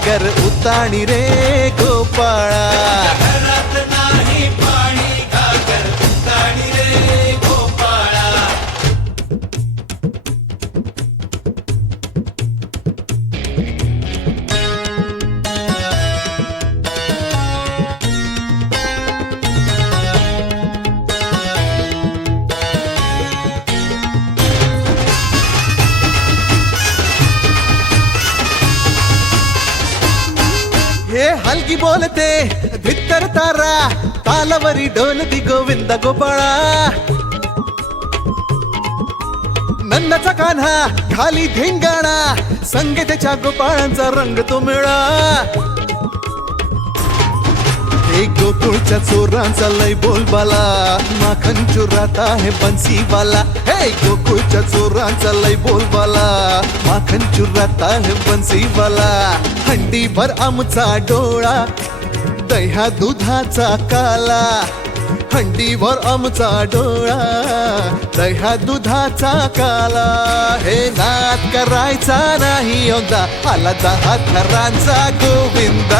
सागर उताणी रे गोपाळा. घरात नाही पाणी घागर उताणी रे. हलगी बोलते भित्तर तारा तालावरी डोलती गोविंद गोपाळा. नंदाचा कान्हा खाली धिंगाणा संगे गोपाळांचा रंग तो मिळा. हे गोकुळच्या चोरांचा लय बोलबाला. माखन चोरात आहे बन्सीवाला हे गोकुळच्या चोरांचा लय बोलबाला. माखन चुरात आहे बन्सीवाला हंडी भर आमचा डोळा दह्या दुधाचा काला. हंडीवर आमचा डोळा दह्या दुधाचा काला. हे नाद करायचा नाही यंदा. आला दहा थरांचा गोविंदा.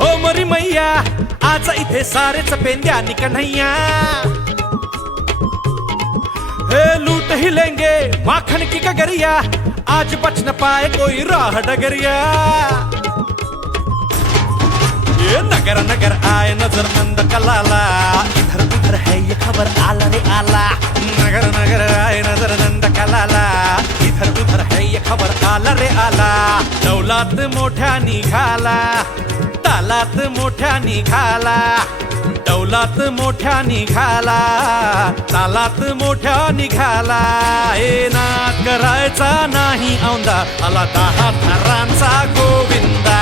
ओ मरी मैया आज इथे सारेच पेंद्या कन्हैया हे लूट ही लेंगे माखन की कगरिया आज बच न पाए कोई राह डगरिया। ये नगर नगर आए नजर नंद कलाला इधर उधर है ये खबर आला रे आला। नगर नगर आए नजर नंद कलाला इधर उधर है ये खबर आला रे आला। दौलात मोठ्या निघाला। तालात मोठ्या निघाला दौलात मोठ्या निघाला तालात मोठ्या निघाला. ए नाद करायचा नाही औंदा आला दहा थरांचा गोविंदा.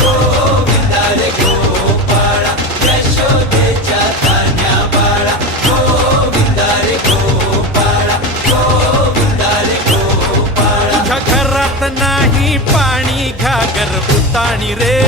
गोविंदा रे गोपाळा यशोदेच्या तान्या बाळा. गोविंदा रे गोपाळा गोविंदा रे गोपाळा. तुझ्या घरात नाही पाणी घागर उताणी रे.